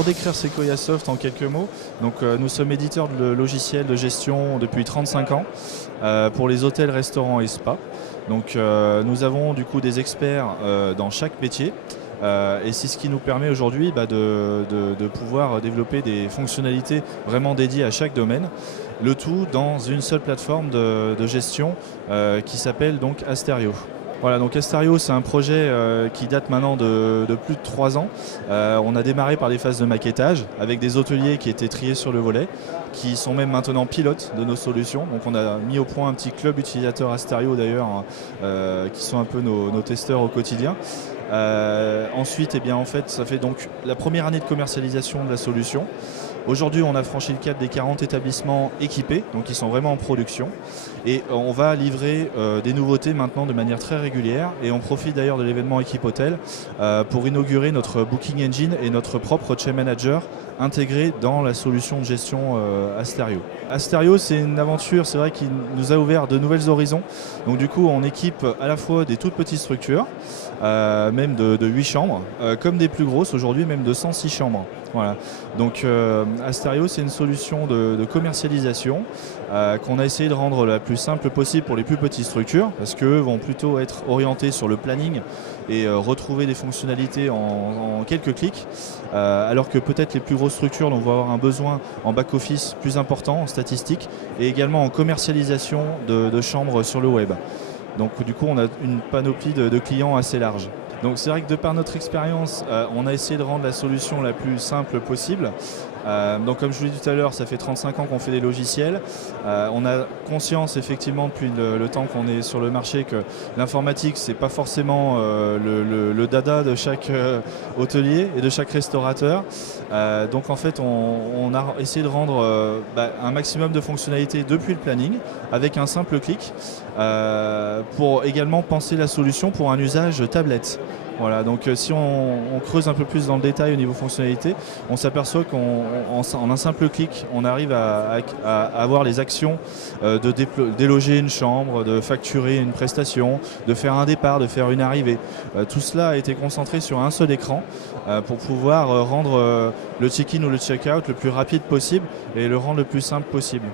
pour décrire Sequoia Soft en quelques mots, nous sommes éditeurs de logiciels de gestion depuis 35 ans pour les hôtels, restaurants et spas. Nous avons du coup des experts dans chaque métier. Et c'est ce qui nous permet aujourd'hui de pouvoir développer des fonctionnalités vraiment dédiées à chaque domaine. Le tout dans une seule plateforme de gestion qui s'appelle donc Asterio. Voilà, donc Asterio, c'est un projet qui date maintenant de plus de 3 ans. On a démarré par des phases de maquettage avec des hôteliers qui étaient triés sur le volet, qui sont même maintenant pilotes de nos solutions. Donc on a mis au point un petit club utilisateur Asterio d'ailleurs, qui sont un peu nos testeurs au quotidien. Ensuite, en fait, ça fait donc la première année de commercialisation de la solution. Aujourd'hui, on a franchi le cap des 40 établissements équipés, donc ils sont vraiment en production. Et on va livrer des nouveautés maintenant de manière très régulière. Et on profite d'ailleurs de l'événement Équipe Hôtel pour inaugurer notre Booking Engine et notre propre Chain Manager intégré dans la solution de gestion Asterio. Asterio, c'est une aventure, c'est vrai, qui nous a ouvert de nouvelles horizons. Donc du coup, on équipe à la fois des toutes petites structures, même de 8 chambres, comme des plus grosses, aujourd'hui même de 106 chambres. Voilà. Donc Asterio, c'est une solution de commercialisation qu'on a essayé de rendre la plus simple possible pour les plus petites structures, parce qu'eux vont plutôt être orientés sur le planning et retrouver des fonctionnalités en quelques clics, alors que peut-être les plus grosses structures vont avoir un besoin en back-office plus important, en statistique, et également en commercialisation de chambres sur le web. Donc du coup, on a une panoplie de clients assez large. Donc c'est vrai que de par notre expérience, on a essayé de rendre la solution la plus simple possible. Donc comme je vous l'ai dit tout à l'heure, ça fait 35 ans qu'on fait des logiciels. On a conscience effectivement depuis le temps qu'on est sur le marché que l'informatique, c'est pas forcément le dada de chaque hôtelier et de chaque restaurateur. Donc en fait, on a essayé de rendre un maximum de fonctionnalités depuis le planning avec un simple clic pour également penser la solution pour un usage tablette. Voilà, donc si on creuse un peu plus dans le détail au niveau fonctionnalité, on s'aperçoit qu'en un simple clic, on arrive à avoir les actions de déloger une chambre, de facturer une prestation, de faire un départ, de faire une arrivée. Tout cela a été concentré sur un seul écran pour pouvoir rendre le check-in ou le check-out le plus rapide possible et le rendre le plus simple possible.